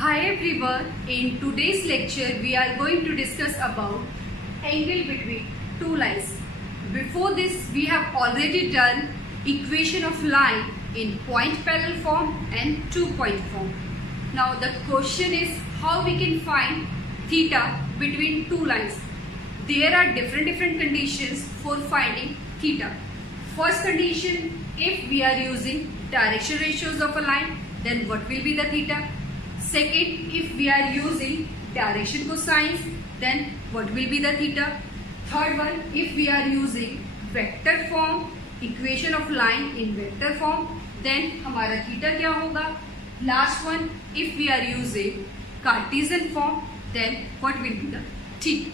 Hi everyone, in today's lecture we are going to discuss about angle between two lines. Before this we have already done equation of line in point parallel form and two-point form. Now the question is how we can find theta between two lines. There are different conditions for finding theta. First condition, if we are using direction ratios of a line, then what will be the theta? Second, if we are using direction cosines, then what will be the theta? Third one, if we are using vector form, equation of line in vector form, then हमारा theta क्या होगा? Last one, if we are using Cartesian form, then what will be the theta?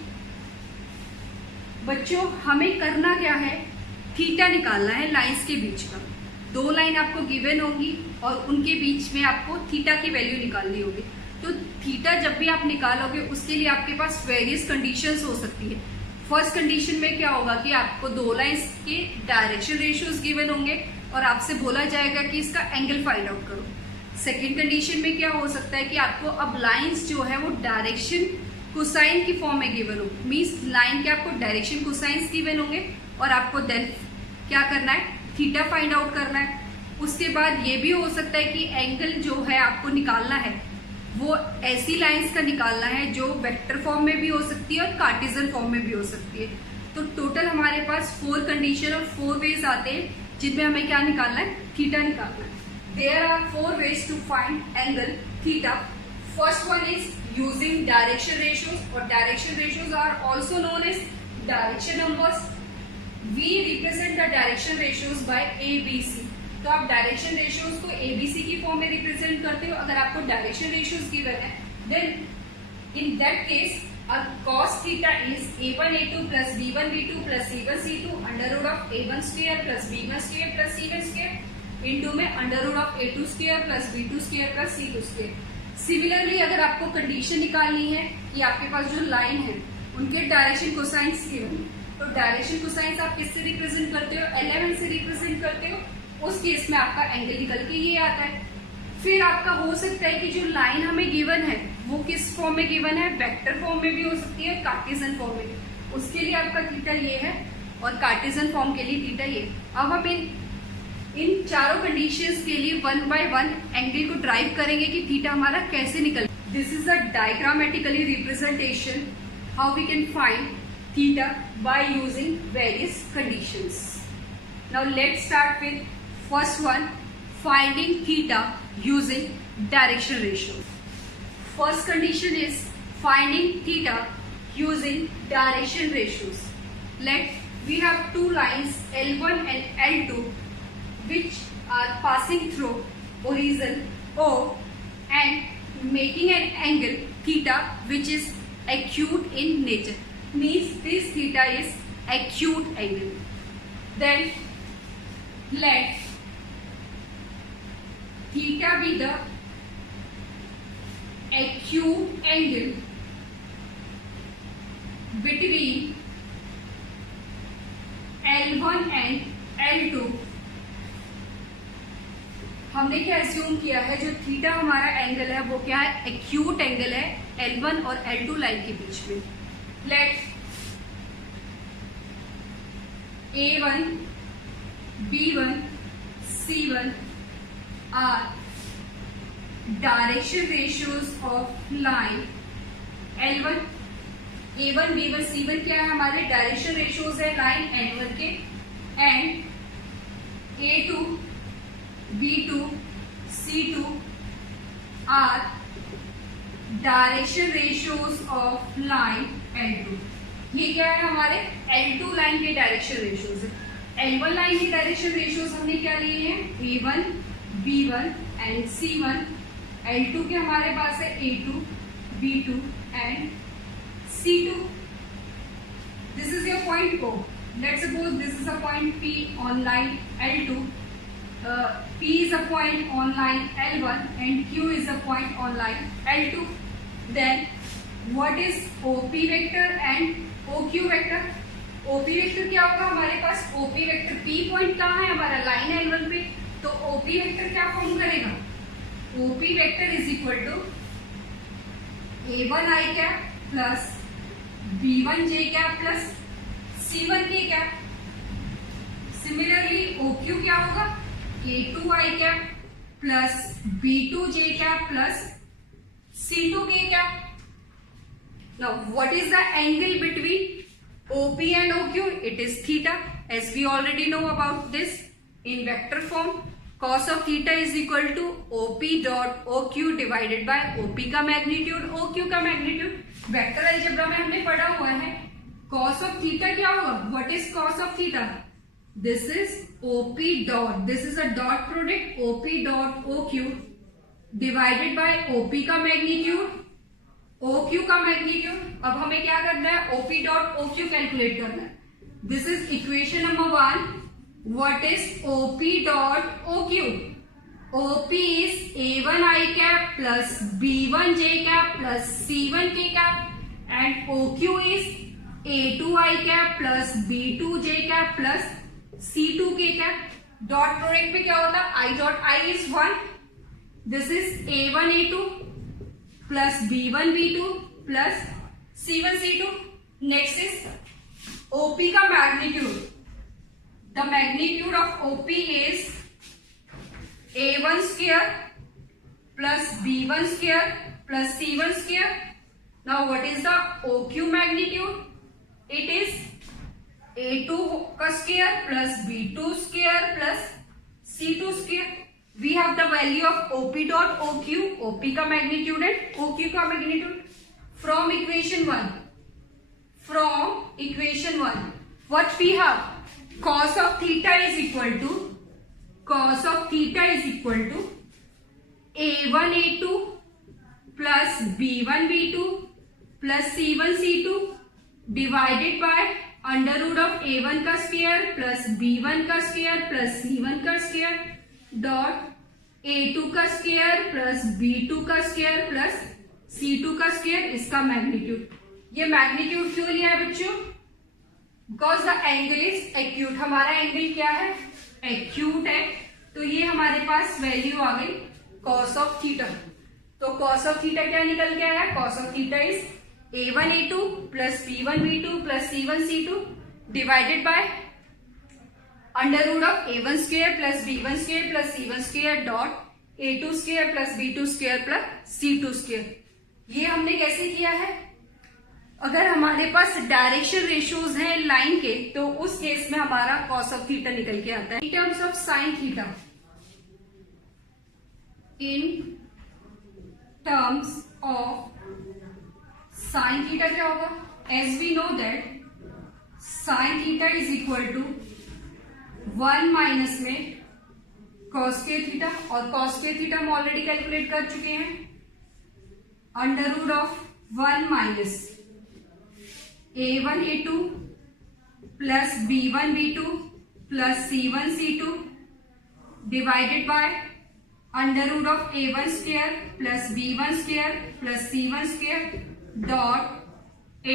बच्चों हमें करना क्या है? Theta निकालना है लाइंस के बीच का. दो लाइन आपको गिवन होंगी और उनके बीच में आपको थीटा की वैल्यू निकालनी होगी. तो थीटा जब भी आप निकालोगे उसके लिए आपके पास वेरियस कंडीशंस हो सकती है. फर्स्ट कंडीशन में क्या होगा कि आपको दो लाइंस के डायरेक्शन रेशियोज गिवन होंगे और आपसे बोला जाएगा कि इसका एंगल फाइंड आउट करो. सेकेंड कंडीशन में क्या हो सकता है कि आपको अब लाइन्स जो है वो डायरेक्शन कोसाइन की फॉर्म में गिवन हो, मीन्स लाइन के आपको डायरेक्शन कोसाइंस गिवन होंगे और आपको देन क्या करना है, थीटा फाइंड आउट करना है. उसके बाद ये भी हो सकता है कि एंगल जो है आपको निकालना है वो ऐसी लाइंस का निकालना है जो वेक्टर फॉर्म में भी हो सकती है और कार्टेशियन फॉर्म में भी हो सकती है. तो टोटल हमारे पास 4 कंडीशन और 4 वेज आते हैं जिनमें हमें क्या निकालना है, थीटा निकालना है. There are 4 ways to find angle theta. First one is using direction ratios, और direction ratios are also known as direction numbers. We represent the direction ratios by ABC. तो आप डायरेक्शन रेशियोज को ABC की form में represent करते हो. अगर आपको डायरेक्शन रेशियोज गिवन है then in that case cos theta is a1 a2 plus b1 b2 plus c1 c2 under root of a1 square plus b1 square plus c1 square into में under root of a2 square plus b2 square plus c2 square. Similarly अगर आपको condition निकालनी है कि आपके पास जो line है उनके डायरेक्शन कोसाइंस गिवन है, तो डायरेक्शन कोसाइंस आप किससे रिप्रेजेंट करते हो, एलिमेंट से रिप्रेजेंट करते हो. उस केस में आपका एंगल निकल के ये आता है. फिर आपका हो सकता है कि जो लाइन हमें गिवन है वो किस फॉर्म में गिवन है, वेक्टर फॉर्म में भी हो सकती है, कार्टेशियन फॉर्म में. उसके लिए आपका थीटा ये है और कार्टेशियन फॉर्म के लिए थीटा ये. अब हम इन चारों कंडीशंस के लिए वन बाय वन एंगल को ड्राइव करेंगे कि थीटा हमारा कैसे निकल. This is a diagrammatically representation how we can find theta by using various conditions. Now let's start with first one, finding theta using direction ratio. First condition is finding theta using direction ratios. We have two lines L1 and L2 which are passing through origin O and making an angle theta which is acute in nature. Means this theta is acute angle. Then let theta be the acute angle between L1 and L2. हमने क्या assume किया है, जो theta हमारा angle है वो क्या है, एक्यूट एंगल है L1 और L2 लाइन के बीच में. Let A1, B1, C1 are direction ratios of line L1. A1, B1, C1 क्या है, हमारे डायरेक्शन रेशियोज है लाइन L1 के. And A2, B2, C2 are direction ratios of line L2. ये क्या है, हमारे L2 लाइन के डायरेक्शन रेशियोज है. L1 लाइन के डायरेक्शन रेशियोज हमने क्या लिए हैं, A1, B1 and C1. L2 के हमारे पास है A2, B2 and C2. This is your point O. Let's suppose this is a point P on line L2. P is a point on line L1 and Q is a point on line L2. Then what is OP vector and OQ vector? OP vector क्या होगा, हमारे पास OP vector P point कहाँ है, हमारा line L1 पे. तो OP vector क्या फॉर्म करेगा, OP वेक्टर is equal to A1 I cap plus B1 J cap plus C1 K cap. Similarly OQ क्या होगा, A2 I cap plus B2 J cap plus C2 K cap. Now what is the angle between OP and OQ? It is theta, as we already know about this in vector form. Cos of theta is equal to OP dot OQ divided by OP का magnitude OQ का magnitude. Vector algebra में हमने पढ़ा हुआ है cos of theta क्या होगा, what is cos of theta? This is OP dot, this is a dot product OP dot OQ divided by OP का मैग्नीट्यूड OQ का मैग्नीट्यूड। अब हमें क्या करना है, OP dot OQ कैलकुलेट करना है। This is equation number 1। What is OP dot OQ? OP is A1 I cap plus B1 J cap plus C1 K cap and OQ is A2 I cap plus B2 J cap plus C2 K cap. Dot product पे क्या होता है, I dot I is 1. This is A1 A2 plus B1 B2 plus C1 C2. Next is OP का magnitude. The magnitude of OP is A1 square plus B1 square plus C1 square. Now what is the OQ magnitude? It is A2 का square plus B2 square plus C2 square. We have the value of OP dot OQ, OP का magnitude and OQ का magnitude from equation 1. From equation 1, what we have? Cos of theta is equal to A1 A2 plus B1 B2 plus C1 C2 divided by under root of A1 का square plus B1 का square plus C1 का square dot A2 का square plus B2 का square plus C2 का square, इसका magnitude. ये magnitude क्यों लिया है बच्चों? Because the angle is acute. हमारा एंगल क्या है, एक्यूट है, तो ये हमारे पास वैल्यू आ गई कॉस ऑफ थीटा। तो कॉस ऑफ थीटा क्या निकल के आया, cos of theta is A1 A2 plus B1 B2 plus C1 C2 divided by under root of A1 square plus B1 square plus C1 square dot A2 square plus B2 square plus C2 square. ये हमने कैसे किया है, अगर हमारे पास direction ratios हैं line के, तो उस केस में हमारा कॉस ऑफ थीटा निकल के आता है। In terms of sine theta, in terms of sine theta क्या होगा, as we know that sine theta is equal to 1 minus में कॉस के थीटा, और कॉस के थीटा हम ऑलरेडी कैलकुलेट कर चुके हैं, under root of 1 minus A1 A2 plus B1 B2 plus C1 C2 divided by under root of A1 square plus B1 square plus C1 square dot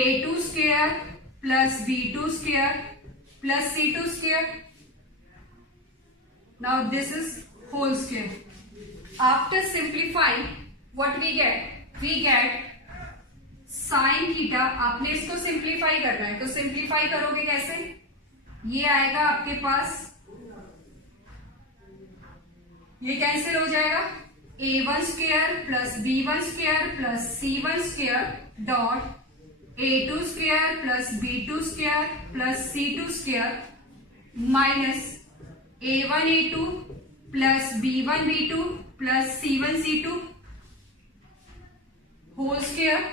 A2 square plus B2 square plus C2 square. Now this is whole square. After simplifying, what we get? We get sine theta. आपने इसको simplify करना है, तो simplify करोगे कैसे, ये आएगा आपके पास, ये कैंसिल हो जाएगा, A1 square plus B1 square plus C1 square dot A2 square plus B2 square plus C2 square minus A1 A2 plus B1 B2 plus C1 C2 whole square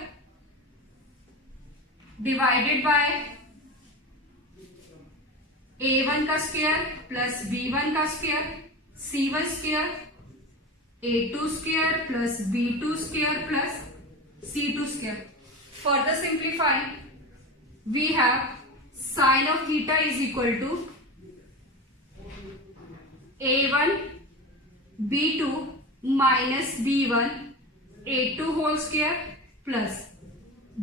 divided by A1 का square plus B1 का square C1 square A2 square plus B2 square plus C2 square. Further simplify, we have sine of theta is equal to A1 B2 minus B1 A2 whole square plus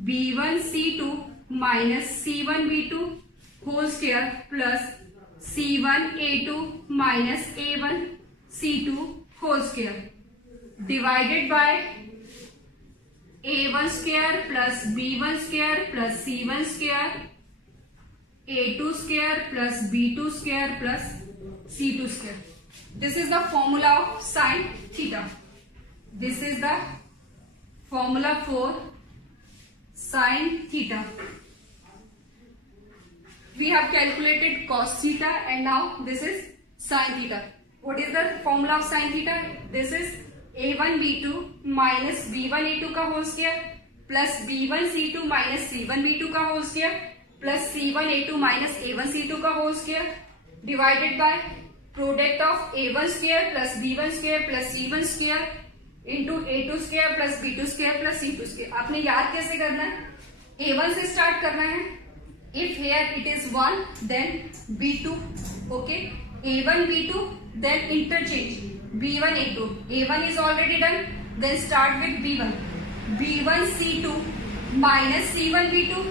B1 C2 minus C1 B2 whole square plus C1 A2 minus A1 C2 whole square divided by A1 square plus B1 square plus C1 square, A2 square plus B2 square plus C2 square. This is the formula of sin theta. This is the formula for sin theta. We have calculated cos theta and now this is sin theta. What is the formula of sin theta? This is A1 B2 minus B1 A2 का whole square plus B1 C2 minus C1 B2 का whole square plus C1 A2 minus A1 C2 का whole square divided by product of A1 square plus B1 square plus C1 square into A2 square plus B2 square plus C2 square. आपने याद कैसे करना है? A1 से start करना है. If here it is 1, then B2, okay? A1 B2, then interchange B1 A2. A1 is already done, then start with B1. B1 C2 minus C1 B2.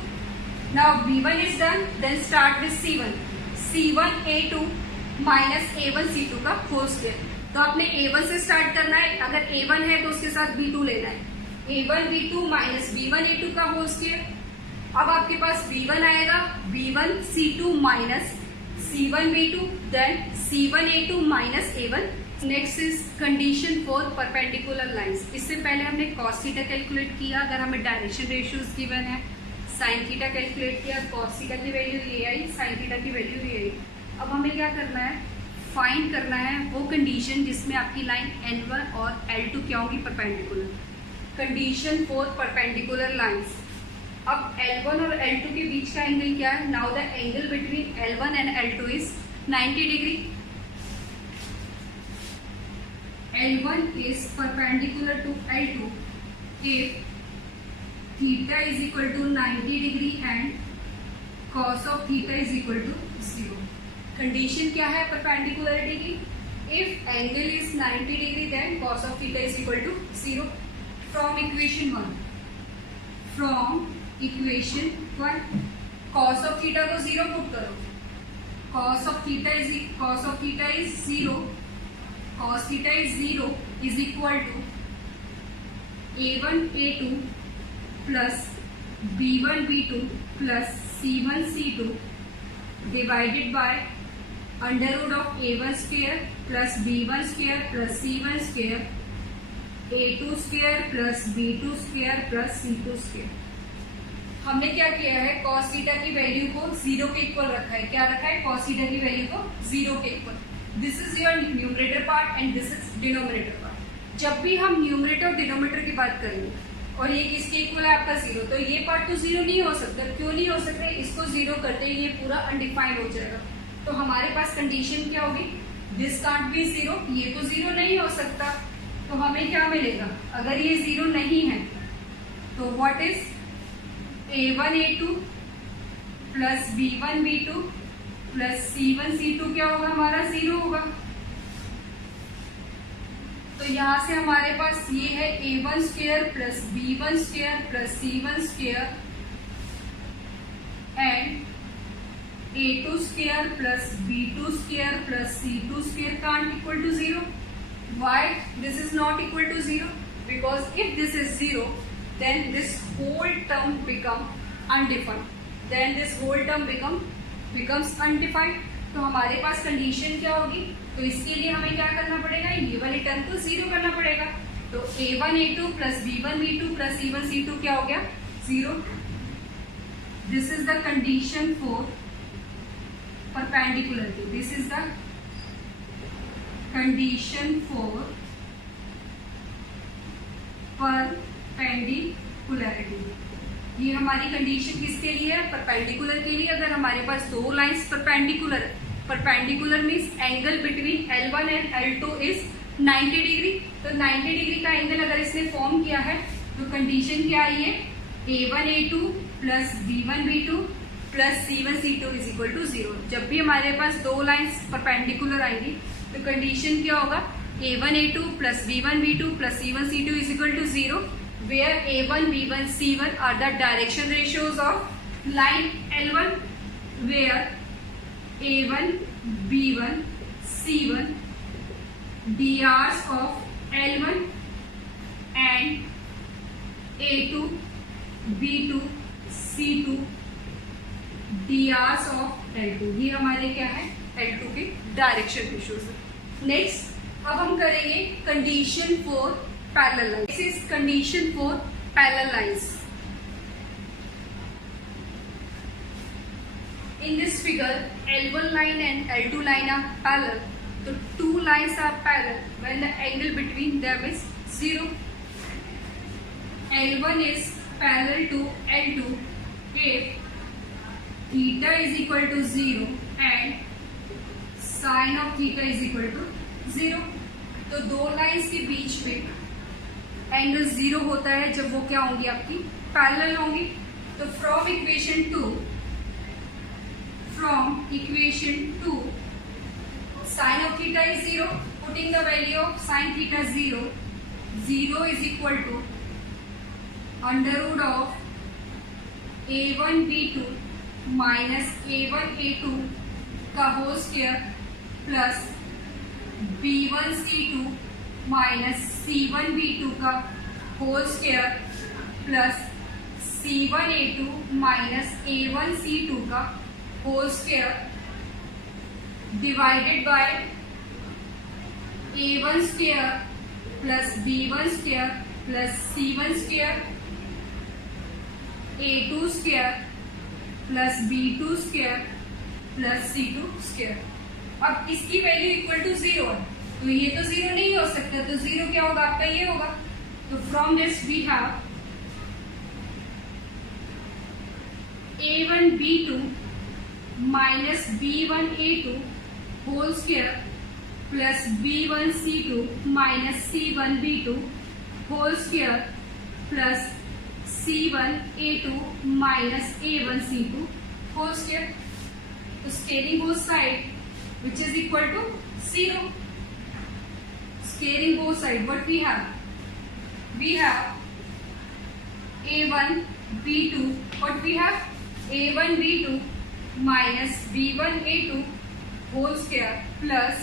Now B1 is done, then start with C1. C1 A2 minus A1 C2 का whole square. तो आपने A1 से start करना है. अगर A1 है तो उसके साथ B2 लेना है. A1 B2 minus B1 A2 का होल स्क्वायर. अब आपके पास B1 आएगा, B1 C2 minus C1 B2, then C1 A2 minus A1. Next is condition for perpendicular lines. इससे पहले हमने cos थीटा कैलकुलेट किया. अगर हमें डायरेक्शन रेशियोज गिवन है, sin थीटा कैलकुलेट किया, cos थीटा की वैल्यू ये आई, sin थीटा की वैल्यू ये आई. अब हमें क्या करना है? फाइंड करना है वो कंडीशन जिसमें आपकी लाइन L1 और L2 क्या होगी? Perpendicular. Condition for perpendicular lines. अब L1 और L2 के बीच का एंगल क्या है? Now the angle between L1 and L2 is 90 degree. L1 is perpendicular to L2 if theta is equal to 90 degree and cos of theta is equal to 0. Condition क्या है perpendicularity की? If angle is 90 degree then cos of theta is equal to 0. From equation 1. From equation 1, cos of theta को 0 put करो. Cos of theta is 0. Cos theta is 0 is equal to A1 A2 plus B1 B2 plus C1 C2 divided by under root of A1 square plus B1 square plus C1 square, A2 square plus B2 square plus C2 square. हमने क्या किया है? cos theta की value को 0 के equal रखा है. क्या रखा है? cos थीटा की वैल्यू को 0 के equal. This is your numerator part and this is denominator part. जब भी हम न्यूमरेटर और डिनोमिनेटर की बात करेंगे और ये किसके इक्वल है? आपका 0. तो ये पार्ट तो 0 नहीं हो सकता. क्यों नहीं हो सकता? इसको 0 करते ही ये पूरा अनडिफाइंड हो जाएगा. तो हमारे पास कंडीशन क्या होगी? This can't be 0. ये तो 0 नहीं हो सकता. तो हमें क्या मिलेगा? अगर ये 0 नहीं है तो what is A1 A2 plus B1 B2 plus C1 C2 क्या होगा? हमारा 0 होगा. तो यहां से हमारे पास ये है A1 square plus B1 square plus C1 square and A2 square plus B2 square plus C2 square can't equal to 0. Why this is not equal to 0? Because if this is 0, then this whole term becomes undefined. तो हमारे पास condition क्या होगी? तो इसके लिए हमें क्या करना पड़ेगा? ये वाली टर्म को 0 करना पड़ेगा. तो A1 A2 plus B1 B2 plus C1 C2 क्या हो गया? 0. This is the condition for perpendicularity. This is the condition for perpendicularity. ये हमारी कंडीशन किसके लिए है? परपेंडिकुलर के लिए. अगर हमारे पास दो lines perpendicular means angle between L1 and L2 is 90 degree. तो 90 डिग्री का एंगल अगर इसने फॉर्म किया है तो कंडीशन क्या आई है? A1 A2 plus B1 B2 plus C1 C2 is equal to 0. जब भी हमारे पास दो लाइंस परपेंडिकुलर आएंगी तो कंडीशन क्या होगा? A1 A2 plus B1 B2 plus C1 C2 is equal to 0, where A1 B1 C1 are the direction ratios of line L1, where A1 B1 C1 drs of L1 and A2, B2, C2 drs of L2। ये हमारे क्या है, L2 के direction issues. Next अब हम करेंगे condition for parallel lines. This is condition for parallel lines. In this figure, L1 line and L2 line are parallel. The two lines are parallel when the angle between them is 0. L1 is parallel to L2 if theta is equal to 0 and sin of theta is equal to 0. तो दो lines के बीच में angle 0 होता है जब वो क्या होंगी, आपकी पैरेलल होंगी। तो from equation 2 sin of theta is 0, putting the value of sin theta 0 is equal to under root of a1 b2 minus a1 a2 का whole square plus b1 c2 minus c1 b2 का whole square plus c1 a2 minus a1 c2 का whole square divided by a1 square plus b1 square plus c1 square a2 square plus b2 square plus c2 square. अब इसकी value equal to 0 है, तो ये तो 0 नहीं हो सकता, तो 0 क्या होगा आपका, ये होगा। तो from this we have a1 b2 minus b1 a2 whole square plus b1 c2 minus c1 b2 whole square plus c1 a2 minus a1 c2 whole square. तो scaling both side which is equal to 0. Scaling both side, what we have? We have a1 b2. What we have? a1 b2 minus b1 a2 whole square plus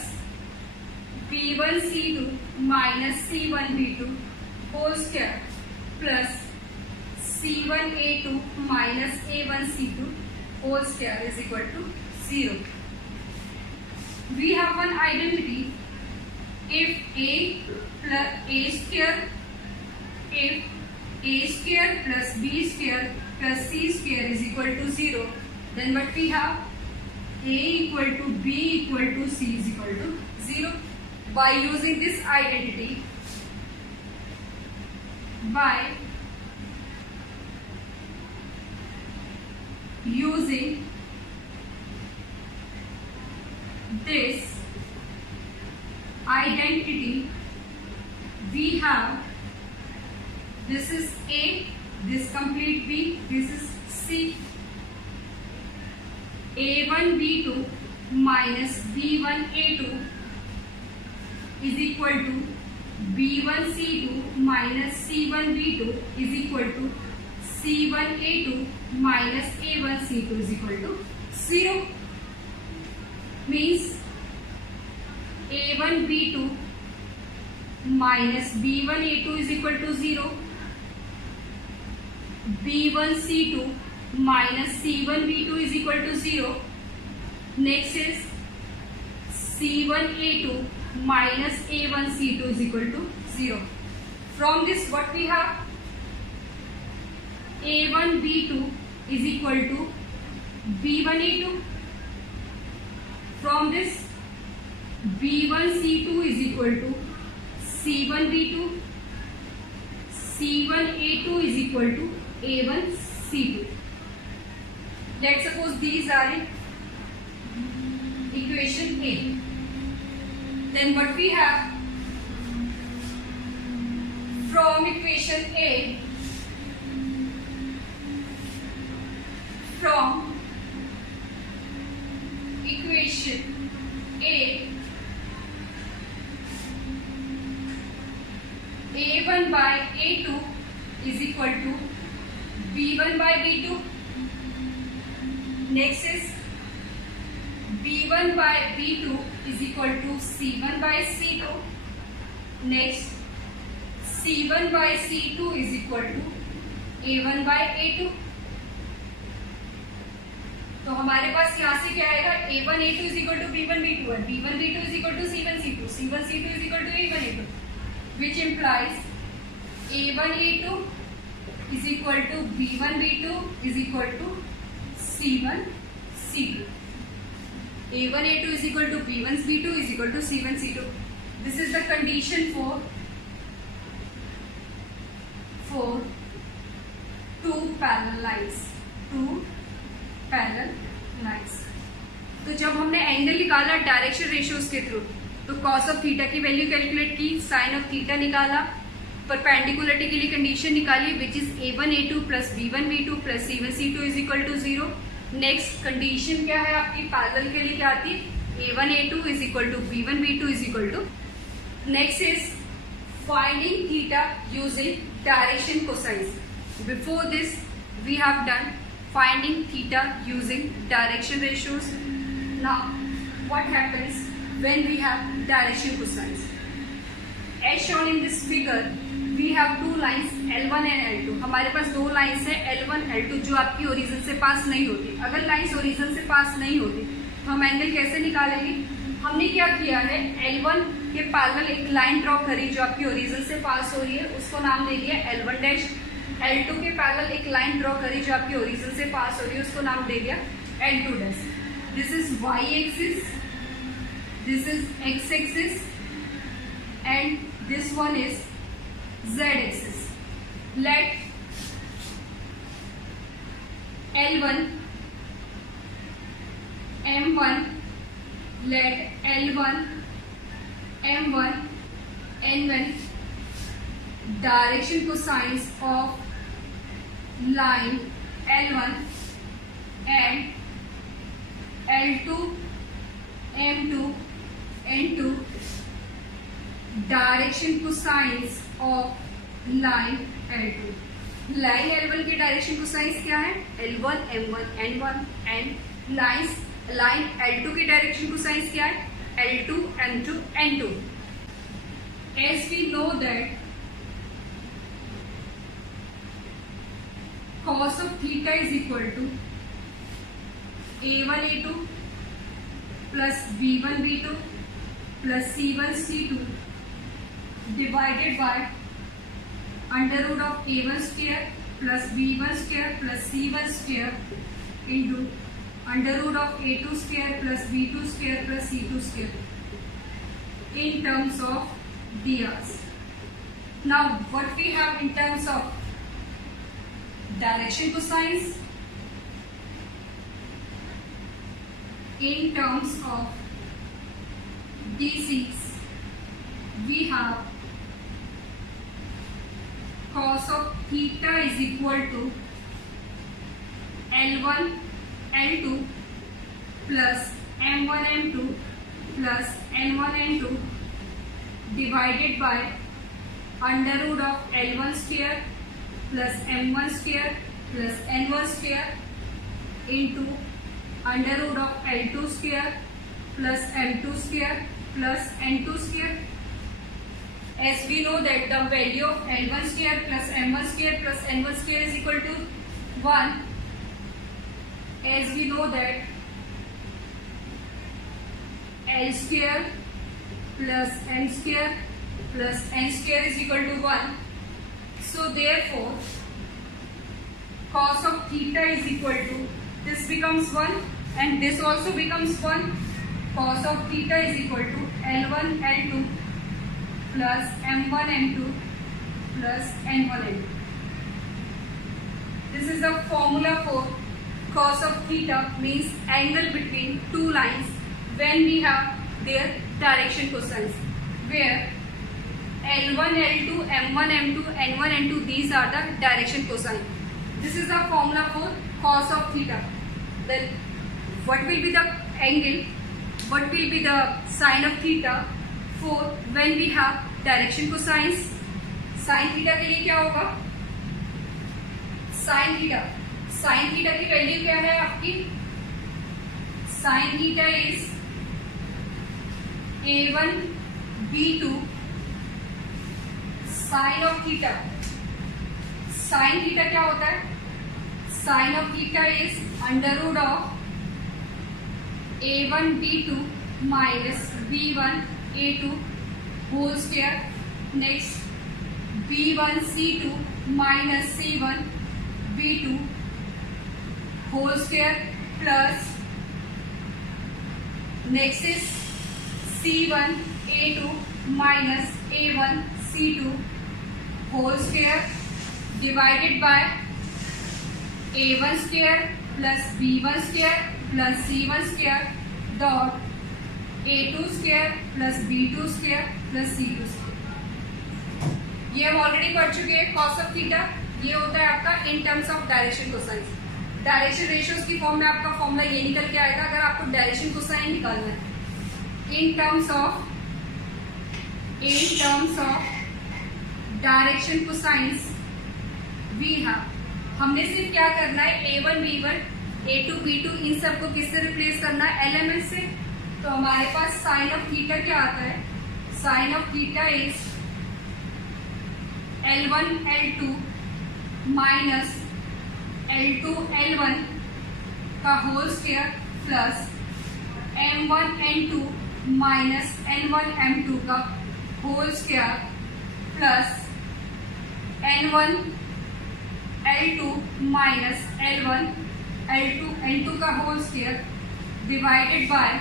b1 c2 minus c1 b2 whole square plus c1 a2 minus a1 c2 whole square is equal to 0. We have one identity. If a square plus b square plus c square is equal to 0, then what we have? A equal to b equal to c is equal to 0. By using this identity, by using this identity, we have, this is A, this complete B, this is C. A1 B2 minus B1 A2 is equal to B1 C2 minus C1 B2 is equal to C1 A2 minus A1 C2 is equal to 0. Means a1 b2 minus b1 a2 is equal to 0, b1 c2 minus c1 b2 is equal to 0. Next is c1 a2 minus a1 c2 is equal to 0. From this what we have? a1 b2 is equal to b1 a2. From this b1 c2 is equal to c1 b2, c1 a2 is equal to a1 c2. Let's suppose these are in equation A. Then what we have? From equation A, from equation A, a1 by a2 is equal to b1 by b2. Next is b1 by b2 is equal to c1 by c2. Next c1 by c2 is equal to A1 by A2। तो हमारे पास यहाँ से क्या आएगा, A1 A2 is equal to B1 B2 है, B1 B2 is equal to C1 C2, C1 C2 is equal to A1 A2, which implies A1 A2 is equal to B1 B2 is equal to C1 C2। A1 A2 is equal to B1 B2 is equal to C1 C2. This is the condition for two parallel lines. Two parallel lines. तो जब हमने angle निकाला direction ratios के through, तो cos of theta की value calculate की, sine of theta निकाला, perpendicularity के लिए कंडीशन निकाली which is A1 A2 plus B1 B2 plus C1 C2 is equal to 0। Next condition क्या है आपकी पैरेलल के लिए, क्या आती है, A1 A2 is equal to B1 B2 is equal to, next is finding theta using direction cosines. Before this we have done finding theta using direction ratios. Now what happens when we have direction cosines? As shown in this figure we have two lines L1 and L2। हमारे पास दो lines है L1 L2 जो आपकी origin से पास नहीं होती। अगर lines origin से पास नहीं होती तो हम एंगल कैसे निकालेंगे? हमने क्या किया है, L1 के पैरेलल एक लाइन ड्रॉ करी जो आपकी ओरिजिन से पास हो रही है, उसको नाम दे दिया L1 डैश। L2 के पैरेलल एक लाइन ड्रॉ करी जो आपकी ओरिजिन से पास हो रही है, उसको नाम दे दिया L2 dash. This is y axis, this is x axis and this one is z axis. Let L1 M1, let L1 M1 N1 direction cosines of line L1 and L2 M2 N2 direction cosines of line L2। Line L1 की direction cosines क्या है, L1 M1 N1 and line L2 की direction cosines क्या है, L2 M2 N2। As we know that cos of theta is equal to A1 A2 plus B1 B2 plus C1 C2 divided by under root of A1 square plus B1 square plus C1 square into under root of A2 square plus B2 square plus C2 square in terms of drs. Now what we have in terms of direction cosines, in terms of DCs we have cos of theta is equal to L1 L2 plus M1 M2 plus N1 N2 divided by under root of L1 square plus M1 square plus N1 square into under root of L2 square plus M2 square plus N2 square. As we know that the value of L1 square plus M1 square plus N1 square is equal to 1. As we know that L square plus M square plus N square is equal to 1. So therefore cos of theta is equal to, this becomes 1 and this also becomes 1. Cos of theta is equal to L1 L2 plus M1 M2 plus N1 N2. This is the formula for cos of theta, means angle between two lines when we have their direction cosines, where L1 L2 M1 M2 N1 N2 these are the direction cosine. This is the formula for cos of theta. Then what will be the angle, what will be the sine of theta for when we have direction को sign theta के लिए क्या होगा, sine theta की value क्या है आपकी, sine theta is A1 B2 sine of theta sine theta क्या होता है? Sine of theta is under root of a1 b2 minus b1 a2 whole square, next b1 c2 minus c1 b2 whole square plus next is c1 a2 minus a1 c2 whole square divided by a1 square plus b1 square plus c1 square dot a2 square plus b2 square plus c2 square. ये हम already पढ़ चुके हैं cos of theta. ये होता है आपका इन terms of direction cosine. Direction ratios की फॉर्म में आपका फॉर्मूला ये निकल के आएगा अगर आपको डायरेक्शन कोसाइन निकालना है। In terms of direction cosines we have, हमने सिर्फ क्या करना है, a1 b1 a2 b2 इन सबको किससे रिप्लेस करना है? एलिमेंट से। तो हमारे पास साइन ऑफ थीटा क्या आता है? Sine of theta is L1 L2 minus L2 L1 का whole square plus M1 N2 minus N1 M2 का whole square plus N1 L2 minus L1 L2 N2 का whole square divided by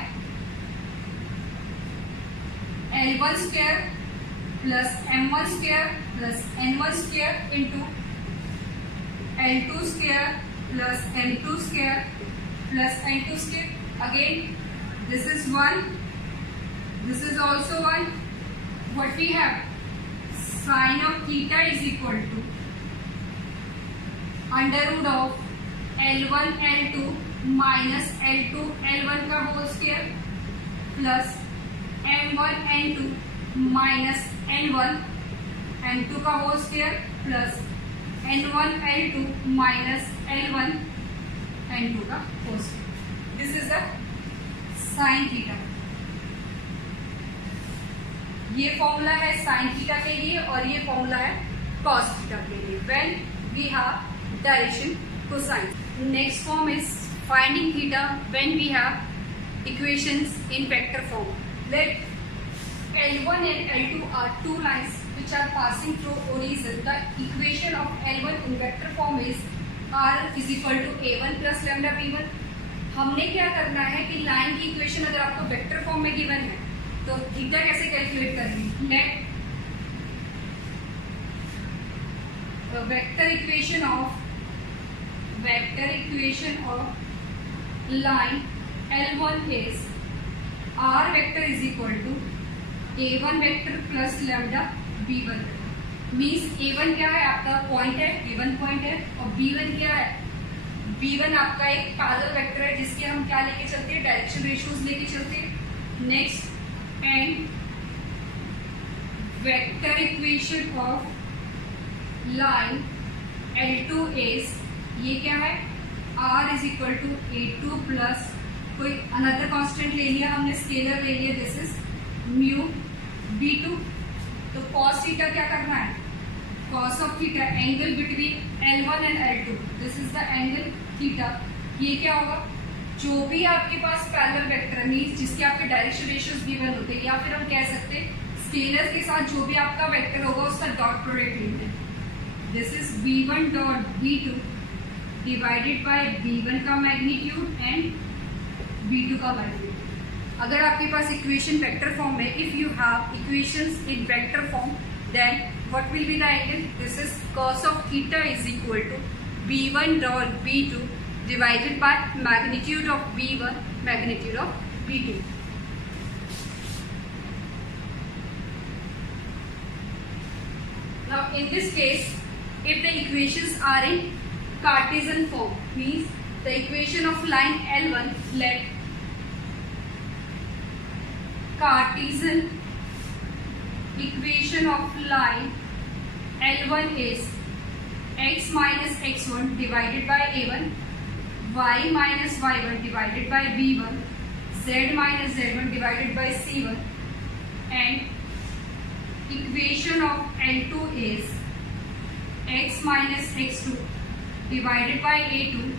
L1 square plus M1 square plus N1 square into L2 square plus M2 square plus N2 square. Again this is 1, this is also 1। What we have, sine of theta is equal to under root of L1 L2 minus L2 L1 का whole square plus M1 N2 minus N1 N2 का whole square plus N1 L2 minus L1 N2 का whole square. This is the sine theta. ये formula है sine theta के लिए और ये formula है कॉस थीटा के लिए when we have direction cosine. Next form is finding theta when we have equations in vector form. Let L1 and L2 are two lines which are passing through origin. The equation of L1 in vector form is R is equal to A1 plus lambda B1. हमने क्या करना है कि line की equation अगर आपको vector form में given है तो थीटा कैसे कैलकुलेट करनी। Let vector equation of line L1 is R vector is equal to A1 vector plus lambda B1 means A1 क्या है आपका पॉइंट है, B1 पॉइंट है और B1 क्या है, B1 आपका एक पैरेलल वेक्टर है जिसके हम क्या लेके चलते हैं, डायरेक्शन रेशियोज लेके चलते हैं। Next and vector equation of line L2 is ये क्या है, R is equal to A2 plus कोई अनदर कांस्टेंट ले लिया हमने, स्केलर ले लिया, दिस इज म्यू B2। तो cos थीटा क्या करना है, cos of theta angle between L1 and L2, this is the angle theta. ये क्या होगा, जो भी आपके पास पैरेलल वेक्टर मीन्स जिसके आपके डायरेक्शन रेशियोज गिवन होते हैं या फिर हम कह सकते हैं स्केलर के साथ जो भी आपका वेक्टर होगा उसका डॉट प्रोडक्ट लेते हैं। This is B1 dot B2 divided by B1 का मैग्नीट्यूड एंड B2 का मैग्नीट्यूड। अगर आपके पास इक्वेशन वेक्टर फॉर्म है, if you have equations in vector form then what will be the angle, this is cos of theta is equal to B1 dot B2 divided by magnitude of B1 magnitude of B2। Now in this case, if the equations are in Cartesian form, means the equation of line L1, let Cartesian equation of line L1 is x minus x1 divided by a1, y minus y1 divided by b1, z minus z1 divided by c1, and equation of L2 is x minus x2 divided by a2,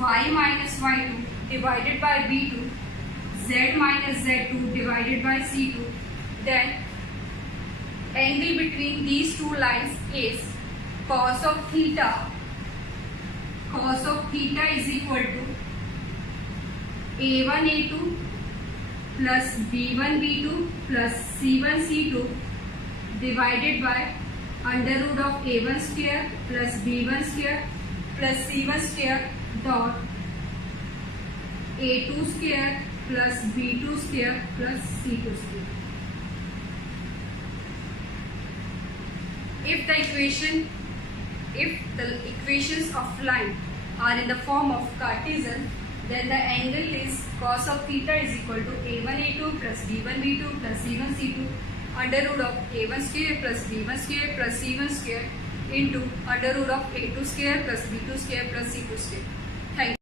y minus y2 divided by b2, z minus z2 divided by c2. Then angle between these two lines is cos of theta. Cos of theta is equal to a1 a2 plus b1 b2 plus c1 c2 divided by under root of a1 square plus b1 square plus c1 square dot a2 square plus b2 square plus c2 square. If the equations of line are in the form of Cartesian, then the angle is cos of theta is equal to a1 a2 plus b1 b2 plus c1 c2 under root of a1 square plus b1 square plus c1 square into under root of a2 square plus b2 square plus c2 square.